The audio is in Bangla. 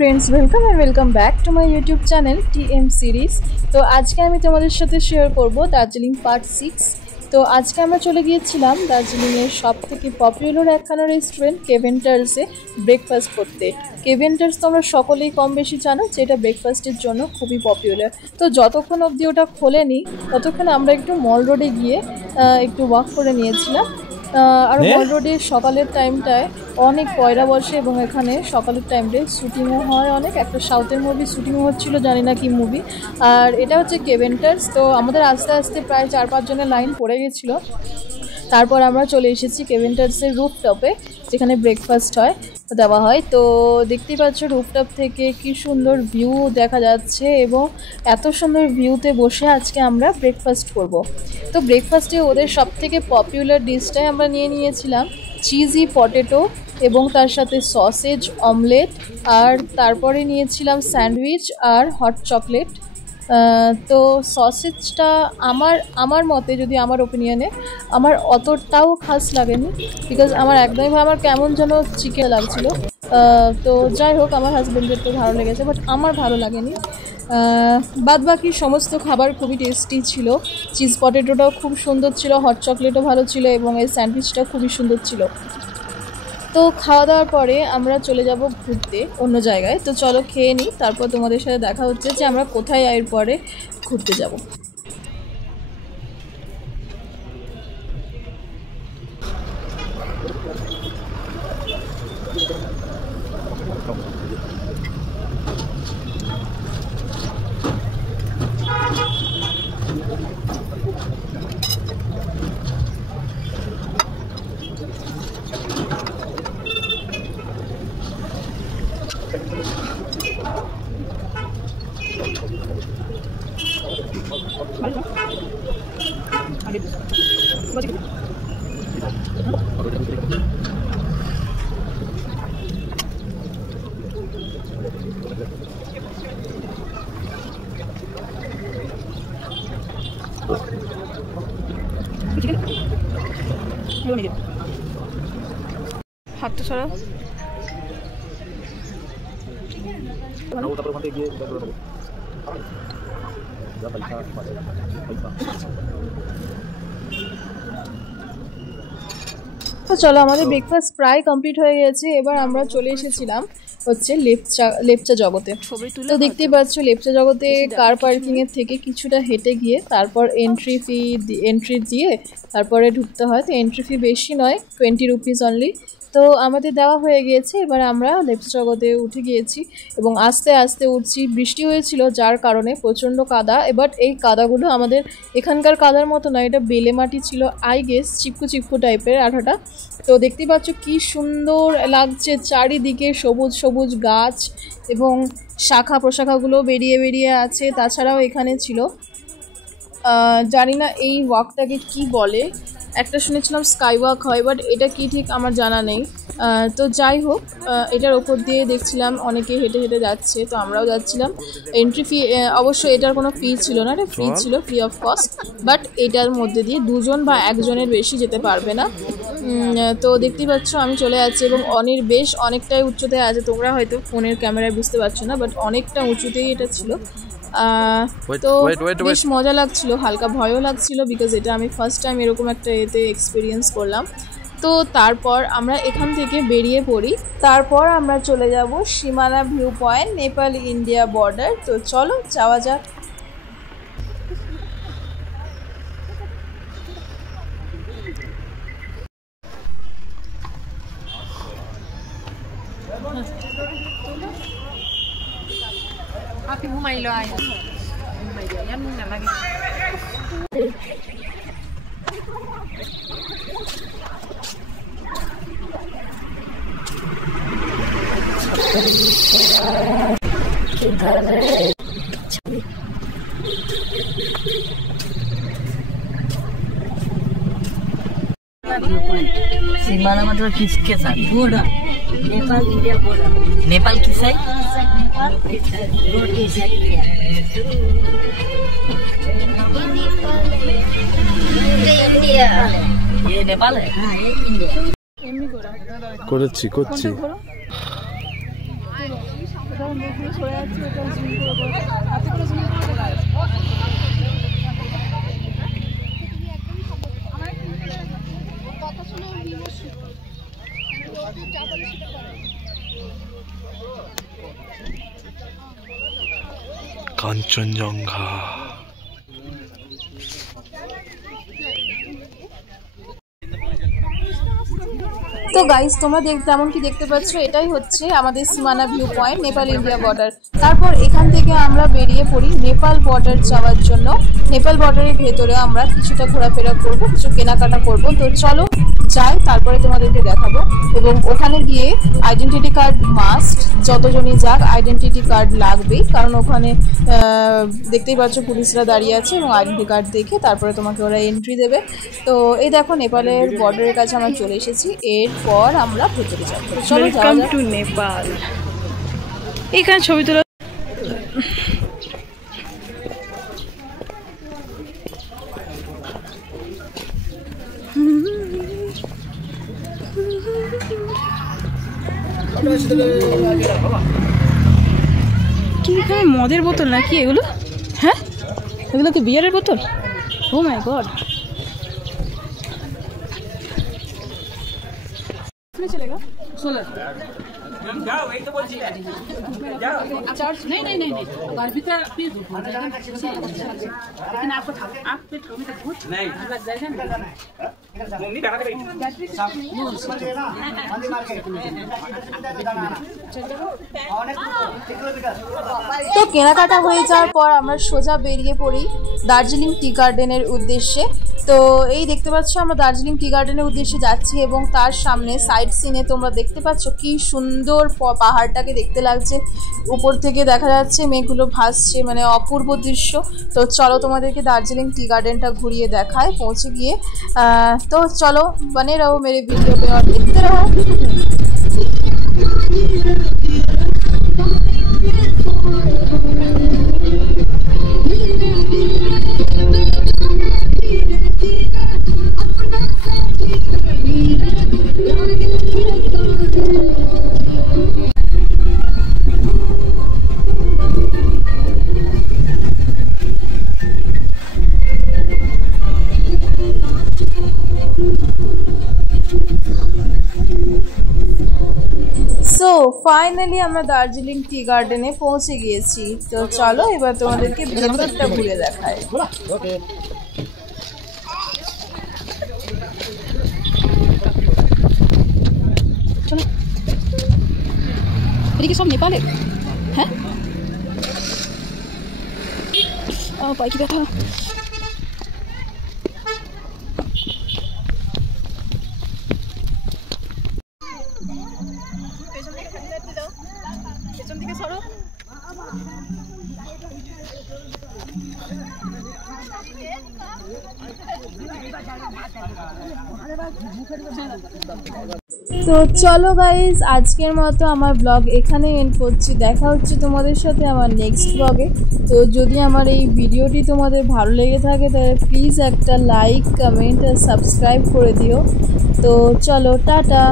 Friends welcome back to my YouTube channel TM series. तो आज के तुम्हारे साथे शेयर करब दार्जिलिंग पार्ट 6। तो आज के चले गिয়েছিলাম दार्जिलिंगেर सबथेके पपुलार एकखाना रेस्टुरेंट केवेंटार्से ब्रेकफास्ट करते। केवेंटार्स तोमरा सकलेई कम बेशी जानो जे एटा ब्रेकफास्टेर जोन्नो खूबই पपुलार। तो যতক্ষণ অবধি ওটা খোলেনি ততক্ষণ আমরা একটু মল রোডে গিয়ে একটু ওয়াক করে নিয়েছিলাম। আর মল রোডে সকালের টাইমটায় অনেক পয়রা বসে এবং এখানে সকালের টাইমটায় শুটিংও হয় অনেক। একটা সাউথের মুভি শুটিংও হচ্ছিলো, জানি না কি মুভি। আর এটা হচ্ছে কেভেন্টার্স। তো আমাদের আস্তে আস্তে প্রায় 4-5 জনের লাইন পড়ে গেছিলো। তারপর আমরা চলে এসেছি কেভেন্টার্সের রুফটপে, যেখানে ব্রেকফাস্ট দেওয়া হয়। তো দেখতেই পাচ্ছ রুফটপ থেকে কি সুন্দর ভিউ দেখা যাচ্ছে এবং এত সুন্দর ভিউতে বসে আজকে আমরা ব্রেকফাস্ট করব। তো ব্রেকফাস্টে ওদের সবথেকে পপুলার ডিশটাই আমরা নিয়েছিলাম চিজি পটেটো এবং তার সাথে সসেজ অমলেট, আর তারপরে নিয়েছিলাম স্যান্ডউইচ আর হট চকলেট। তো সসেজটা আমার মতে, যদি আমার ওপিনিয়নে, আমার অতটাও খাস লাগেনি, বিকজ আমার একদমই আমার কেমন যেন চিকেন লাগছিল। তো যাই হোক, আমার হাজব্যান্ডের তো ভালো লেগেছে, বাট আমার ভালো লাগেনি। বাদ বাকি সমস্ত খাবার খুবই টেস্টি ছিল। চিজ পটেটোটাও খুব সুন্দর ছিল, হট চকলেটও ভালো ছিল এবং এই স্যান্ডউইচটাও খুবই সুন্দর ছিল। তো খাওয়া দাওয়ার পরে আমরা চলে যাব ঘুরতে অন্য জায়গায়। তো চলো খেয়ে নিই, তারপর তোমাদের সাথে দেখা হচ্ছে যে আমরা কোথায় এর পরে ঘুরতে যাব। হাত তো সরা তো চলো, আমাদের ব্রেকফাস্ট প্রায় কমপ্লিট হয়ে গেছে। এবার আমরা চলে এসেছিলাম হচ্ছে লেপচা জগতে। তো দেখতেই পাচ্ছ লেপচা জগতে কার পার্কিংয়ের থেকে কিছুটা হেঁটে গিয়ে তারপর এন্ট্রি দিয়ে তারপরে ঢুকতে হয়। তো এন্ট্রি ফি বেশি নয়, 20 রুপিস অনলি। তো আমাদের দেওয়া হয়ে গিয়েছে। এবার আমরা লেপচা জগতে উঠে গিয়েছি এবং আস্তে আস্তে উঠছি। বৃষ্টি হয়েছিল যার কারণে প্রচণ্ড কাদা। এবার এই কাদাগুলো আমাদের এখানকার কাদার মতো নয়, এটা বেলে মাটি ছিল, আই গেস চিপকু টাইপের আঠাটা। তো দেখতে পাচ্ছ কি সুন্দর লাগছে, চারিদিকে সবুজ সবুজ গাছ এবং শাখা প্রশাখাগুলো বেরিয়ে আছে। তাছাড়াও এখানে ছিল, জানি না এই ওয়াকটাকে কি বলে, একটা শুনেছিলাম স্কাই ওয়াক হয়, বাট এটা কি ঠিক আমার জানা নেই। তো যাই হোক, এটার ওপর দিয়ে দেখছিলাম অনেকে হেঁটে যাচ্ছে, তো আমরাও যাচ্ছিলাম। এন্ট্রি ফি অবশ্য এটার কোনো ফি ছিল না, এটা ফ্রি ছিল, ফ্রি অফ কস্ট। বাট এটার মধ্যে দিয়ে 2 জন বা 1 জনের বেশি যেতে পারবে না। তো দেখতেই পাচ্ছ আমি চলে যাচ্ছি এবং বেশ অনেকটাই উচ্চতে আছে। তোমরা হয়তো ফোনের ক্যামেরায় বুঝতে পারছো না, বাট অনেকটা উঁচুতেই এটা ছিল। তো বেশ মজা লাগছিল, হালকা ভয়ও লাগছিল, বিকজ এটা আমি ফার্স্ট টাইম এরকম একটা এতে এক্সপিরিয়েন্স করলাম। তো তারপর আমরা এখান থেকে বেরিয়ে পড়ি। তারপর আমরা চলে যাব সীমানা view point, Nepal India border. তো চলো যাওয়া যাক। Api bumailo aja. Bumailo ya nuna lagi. सीमाना मतलब किसके साथ? Border Nepal India border. Nepal की साइड? रोड की साइड इंडिया। ये नेपाल है? हाँ ये इंडिया। করছি যখন মুখগুলো সরে যাচ্ছে ওটা জুম করবো, হাতে করে জুম করবো। কাঞ্চনজঙ্ঘা। তো গাইস তোমরা যেমন কি দেখতে পাচ্ছ এটাই হচ্ছে আমাদের সীমানা view point, Nepal India border. তারপর এখান থেকে আমরা বেরিয়ে পড়ি নেপাল বর্ডার যাওয়ার জন্য। নেপাল বর্ডারের ভেতরে আমরা কিছুটা ঘোরাফেরা করব, কিছু কেনাকাটা করব। তো চলো যাই, তারপরে তোমাদেরকে দেখাবো। এবং ওখানে গিয়ে আইডেন্টিটি কার্ড মাস্ট, যতজনই যাক আইডেন্টিটি কার্ড লাগবেই, কারণ ওখানে দেখতেই পাচ্ছ পুলিশরা দাঁড়িয়ে আছে এবং আইডেন্টি কার্ড দেখে তারপরে তোমাকে ওরা এন্ট্রি দেবে। তো এই দেখো নেপালের বর্ডারের কাছে আমরা চলে এসেছি, এরপর আমরা ভেতরে যাব। চলো যাওয়া যাক। টু নেপাল। এখানে ছবি তোলা কি এখানে মদের বোতল নাকি এগুলো? হ্যাঁ এগুলো কি বিয়ারের বোতল? ও মাই গড। चलेगा जाओ वही तो बोल रही है जाओ चार्ज नहीं नहीं नहीं घर भीतर प्लीज लेकिन आपको आप पे में तो बहुत नहीं लग जाएगा ना मम्मी बैठा के তো কেনাকাটা হয়ে যাওয়ার পর আমরা সোজা বেরিয়ে পড়ি দার্জিলিং টি গার্ডেনের উদ্দেশ্যে। তো এই দেখতে পাচ্ছ আমরা দার্জিলিং টি গার্ডেনের উদ্দেশ্যে যাচ্ছি এবং তার সামনে সাইড সিনে তোমরা দেখতে পাচ্ছ কি সুন্দর পাহাড়টাকে দেখতে লাগছে। উপর থেকে দেখা যাচ্ছে মেঘগুলো ভাসছে, মানে অপূর্ব দৃশ্য। তো চলো তোমাদেরকে দার্জিলিং টি গার্ডেনটা ঘুরিয়ে দেখায় পৌঁছে গিয়ে। তো চলো बने रहो मेरे वीडियो पे और देखते रहो। সো ফাইনালি আমরা দার্জিলিং টি গার্ডেনে পৌঁছে গিয়েছি। তো চলো এবার তোমাদেরকে ভেতরটা ঘুরে দেখায়। এদিকে সব নেপালে। হ্যাঁ পাই কি ব্যথা। তো চলো গাইজ আজকের মতো আমার ব্লগ এখানে এন্ড করছি। দেখা হচ্ছে তোমাদের সাথে আমার নেক্সট ব্লগে। তো যদি আমার এই ভিডিওটি তোমাদের ভালো লেগে থাকে তাহলে প্লিজ একটা লাইক, কমেন্ট আর সাবস্ক্রাইব করে দিও। তো চলো টাটা।